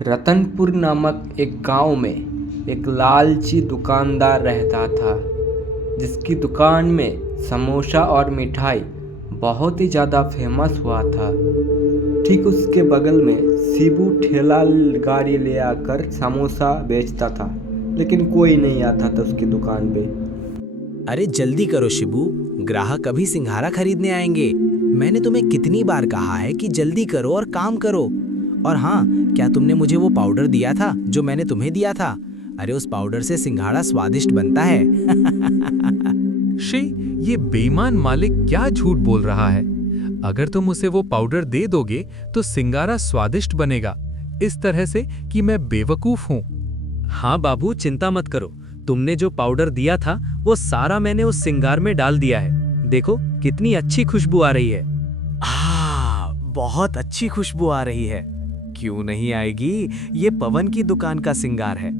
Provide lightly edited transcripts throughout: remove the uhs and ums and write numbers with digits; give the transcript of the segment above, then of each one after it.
रतनपुर नामक एक गांव में एक लालची दुकानदार रहता था, जिसकी दुकान में समोसा और मिठाई बहुत ही ज़्यादा फेमस हुआ था। ठीक उसके बगल में शिबू ठेला गाड़ी ले आकर समोसा बेचता था, लेकिन कोई नहीं आता था उसकी दुकान पे। अरे जल्दी करो शिबू, ग्राहक अभी सिंघारा खरीदने आएंगे। मैंने तुम्हें कितनी बार कहा है कि जल्दी करो और काम करो। और हाँ, क्या तुमने मुझे वो पाउडर दिया था जो मैंने तुम्हें दिया था? अरे उस पाउडर से सिंघाड़ा स्वादिष्ट बनता है। श्री, ये बेईमान मालिक क्या झूठ बोल रहा है। अगर तुम उसे वो पाउडर दे दोगे तो सिंगारा स्वादिष्ट बनेगा, इस तरह से कि मैं बेवकूफ हूँ। हाँ बाबू, चिंता मत करो। तुमने जो पाउडर दिया था वो सारा मैंने उस सिंगार में डाल दिया है। देखो कितनी अच्छी खुशबू आ रही है। बहुत अच्छी खुशबू आ रही है। क्यों नहीं आएगी, ये पवन की दुकान का सिंगार है।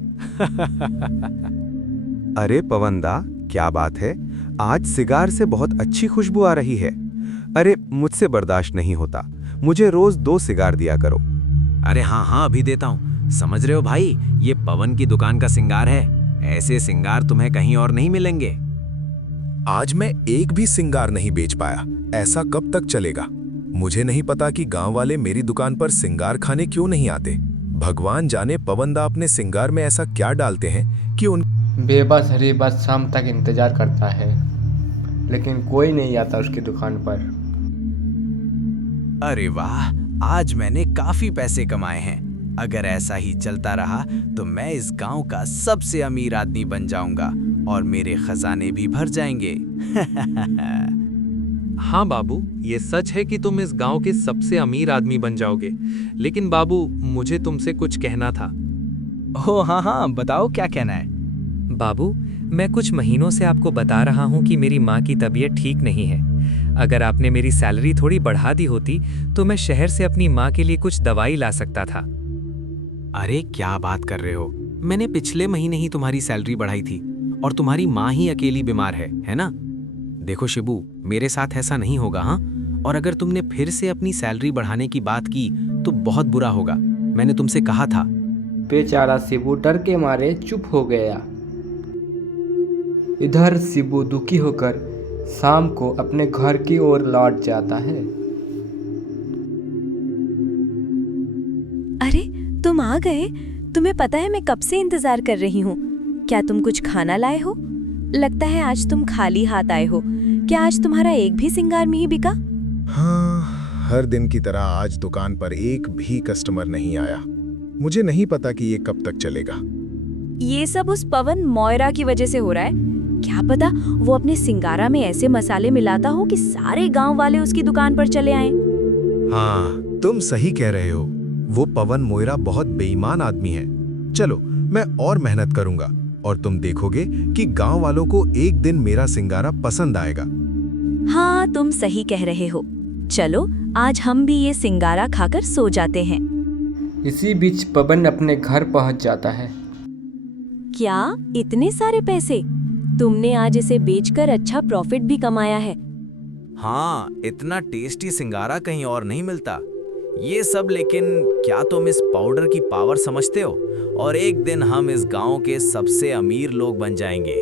अरे पवनदा, क्या बात है, आज सिगार से बहुत अच्छी खुशबू आ रही है। अरे मुझसे बर्दाश्त नहीं होता, मुझे रोज 2 सिगार दिया करो। अरे हाँ, अभी देता हूँ। समझ रहे हो भाई, ये पवन की दुकान का सिंगार है। ऐसे सिंगार तुम्हें कहीं और नहीं मिलेंगे। आज मैं एक भी सिंगार नहीं बेच पाया, ऐसा कब तक चलेगा? मुझे नहीं पता कि गांव वाले मेरी दुकान पर सिंगार खाने क्यों नहीं आते। भगवान जाने पवनदा अपने सिंगार में ऐसा क्या डालते हैं कि उन बेबस हरीबस शाम तक इंतजार करता है, लेकिन कोई नहीं आता उसकी दुकान पर। अरे वाह, आज मैंने काफी पैसे कमाए हैं। अगर ऐसा ही चलता रहा तो मैं इस गांव का सबसे अमीर आदमी बन जाऊंगा और मेरे खजाने भी भर जाएंगे। हाँ बाबू, ये सच है कि तुम इस गांव के सबसे अमीर आदमी बन जाओगे। लेकिन बाबू, मुझे तुमसे कुछ कहना था। ओह हाँ, बताओ क्या कहना है। बाबू, मैं कुछ महीनों से आपको बता रहा हूँ कि मेरी माँ की तबीयत ठीक नहीं है। अगर आपने मेरी सैलरी थोड़ी बढ़ा दी होती तो मैं शहर से अपनी माँ के लिए कुछ दवाई ला सकता था। अरे क्या बात कर रहे हो, मैंने पिछले महीने ही तुम्हारी सैलरी बढ़ाई थी और तुम्हारी माँ ही अकेली बीमार है ना? देखो शिबू, मेरे साथ ऐसा नहीं होगा। हाँ, और अगर तुमने फिर से अपनी सैलरी बढ़ाने की बात की तो बहुत बुरा होगा। मैंने तुमसे कहा था। बेचारा शिबू डर के मारे चुप हो गया। इधर शिबू दुखी होकर शाम को अपने घर की ओर लौट जाता है। अरे तुम आ गए। तुम्हें पता है मैं कब से इंतजार कर रही हूँ। क्या तुम कुछ खाना लाए हो? लगता है आज तुम खाली हाथ आए हो। क्या आज तुम्हारा एक भी सिंगार नहीं बिका? हाँ, हर दिन की तरह आज दुकान पर एक भी कस्टमर नहीं आया। मुझे नहीं पता कि ये कब तक चलेगा। ये सब उस पवन मोयरा की वजह से हो रहा है। क्या पता वो अपने सिंगारा में ऐसे मसाले मिलाता हो कि सारे गांव वाले उसकी दुकान पर चले आए। हाँ, तुम सही कह रहे हो। वो पवन मोयरा बहुत बेईमान आदमी है। चलो, मैं और मेहनत करूंगा और तुम देखोगे कि गांव वालों को एक दिन मेरा सिंगारा पसंद आएगा। हाँ, तुम सही कह रहे हो। चलो आज हम भी ये सिंगारा खाकर सो जाते हैं। इसी बीच पवन अपने घर पहुंच जाता है। क्या इतने सारे पैसे? तुमने आज इसे बेचकर अच्छा प्रॉफिट भी कमाया है। हाँ, इतना टेस्टी सिंगारा कहीं और नहीं मिलता। ये सब, लेकिन क्या तुम इस पाउडर की पावर समझते हो? और एक दिन हम इस गांव के सबसे अमीर लोग बन जाएंगे।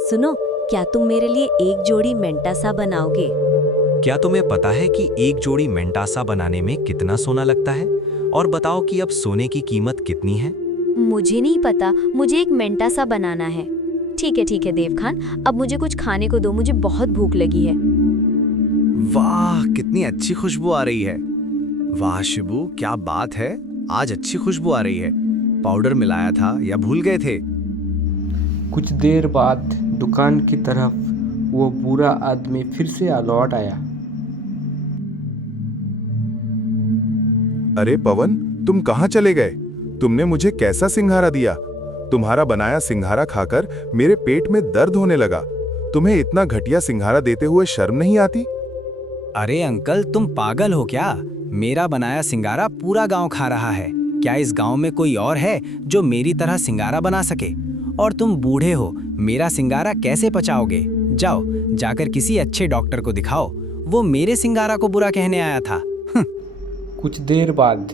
सुनो, क्या तुम मेरे लिए एक जोड़ी मेंटासा बनाओगे? क्या तुम्हें पता है कि एक जोड़ी मेंटासा बनाने में कितना सोना लगता है? और बताओ कि अब सोने की कीमत कितनी है? मुझे नहीं पता, मुझे एक मेंटासा बनाना है। ठीक है देव खान, अब मुझे कुछ खाने को दो, मुझे बहुत भूख लगी है। वाह, कितनी अच्छी खुशबू आ रही है। वाह शिबू, क्या बात है, आज अच्छी खुशबू आ रही है। पाउडर मिलाया था या भूल गए थे? कुछ देर बाद दुकान की तरफ वो बुरा आदमी फिर से लौट आया। अरे पवन, तुम कहाँ चले गए? तुमने मुझे कैसा सिंघारा दिया? तुम्हारा बनाया सिंघारा खाकर मेरे पेट में दर्द होने लगा। तुम्हें इतना घटिया सिंघारा देते हुए शर्म नहीं आती? अरे अंकल, तुम पागल हो क्या? मेरा बनाया सिंगारा पूरा गांव खा रहा है। क्या इस गांव में कोई और है जो मेरी तरह सिंगारा बना सके? और तुम बूढ़े हो, मेरा सिंगारा कैसे पचाओगे? जाओ, जाकर किसी अच्छे डॉक्टर को दिखाओ। वो मेरे सिंगारा को बुरा कहने आया था। कुछ देर बाद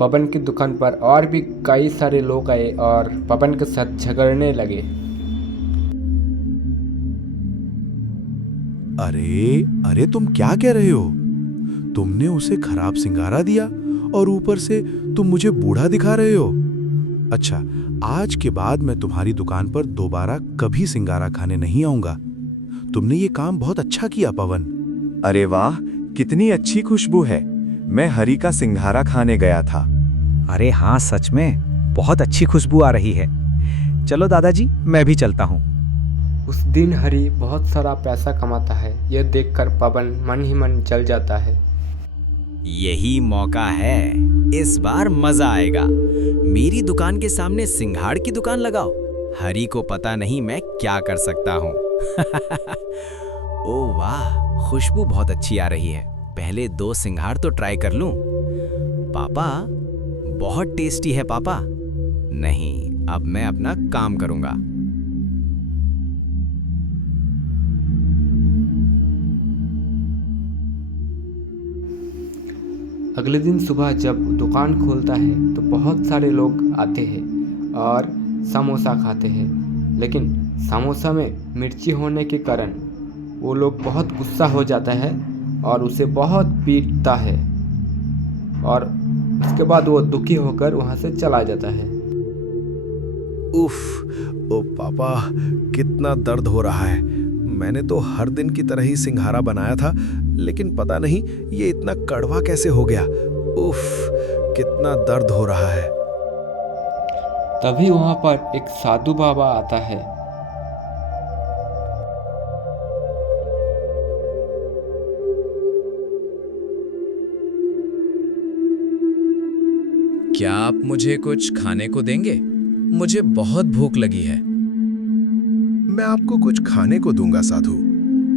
पवन की दुकान पर और भी कई सारे लोग आए और पवन के साथ झगड़ने लगे। अरे अरे, तुम क्या कह रहे हो? तुमने उसे खराब सिंगारा दिया और ऊपर से तुम मुझे बूढ़ा दिखा रहे हो। अच्छा, आज के बाद मैं तुम्हारी दुकान पर दोबारा कभी सिंगारा खाने नहीं आऊंगा। तुमने ये काम बहुत अच्छा किया पवन। अरे वाह, कितनी अच्छी खुशबू है। मैं हरी का सिंघारा खाने गया था। अरे हाँ, सच में बहुत अच्छी खुशबू आ रही है। चलो दादाजी, मैं भी चलता हूँ। उस दिन हरी बहुत सारा पैसा कमाता है। यह देखकर पवन मन ही मन जल जाता है। यही मौका है, इस बार मजा आएगा। मेरी दुकान के सामने सिंघाड़ की दुकान लगाओ। हरी को पता नहीं मैं क्या कर सकता हूँ। ओह वाह, खुशबू बहुत अच्छी आ रही है। पहले 2 सिंघाड़ तो ट्राई कर लूं। पापा, बहुत टेस्टी है पापा। नहीं, अब मैं अपना काम करूंगा। अगले दिन सुबह जब दुकान खोलता है तो बहुत सारे लोग आते हैं और समोसा खाते हैं, लेकिन समोसा में मिर्ची होने के कारण वो लोग बहुत गुस्सा हो जाता है और उसे बहुत पीटता है और उसके बाद वो दुखी होकर वहाँ से चला जाता है। उफ, ओ पापा, कितना दर्द हो रहा है। मैंने तो हर दिन की तरह ही सिंघारा बनाया था, लेकिन पता नहीं ये इतना कड़वा कैसे हो गया। उफ, कितना दर्द हो रहा है। तभी वहाँ पर एक साधु बाबा आता है। क्या आप मुझे कुछ खाने को देंगे? मुझे बहुत भूख लगी है। मैं आपको कुछ खाने को दूंगा साधु,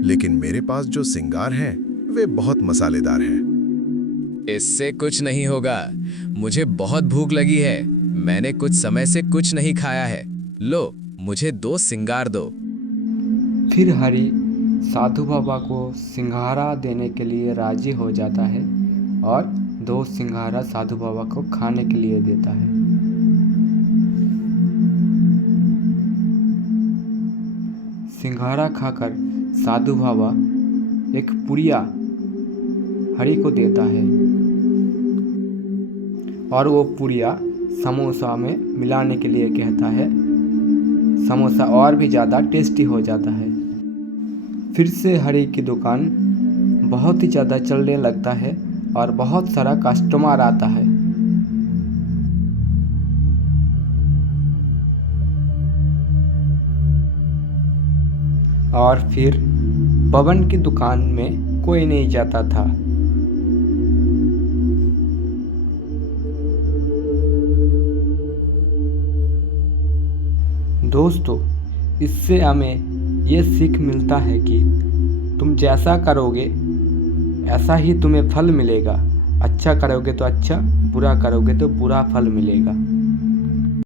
लेकिन मेरे पास जो सिंगार हैं वे बहुत मसालेदार हैं। इससे कुछ नहीं होगा। मुझे बहुत भूख लगी है। मैंने कुछ समय से कुछ नहीं खाया है। लो, मुझे 2 सिंगार दो। फिर हरी साधु बाबा को सिंघारा देने के लिए राजी हो जाता है और 2 सिंघारा साधु बाबा को खाने के लिए देता है। सिंघारा खाकर साधु बाबा एक पुड़िया हरी को देता है और वो पुड़िया समोसा में मिलाने के लिए कहता है। समोसा और भी ज़्यादा टेस्टी हो जाता है। फिर से हरी की दुकान बहुत ही ज़्यादा चलने लगता है और बहुत सारा कस्टमर आता है। और फिर पवन की दुकान में कोई नहीं जाता था। दोस्तों, इससे हमें ये सीख मिलता है कि तुम जैसा करोगे ऐसा ही तुम्हें फल मिलेगा। अच्छा करोगे तो अच्छा, बुरा करोगे तो बुरा फल मिलेगा।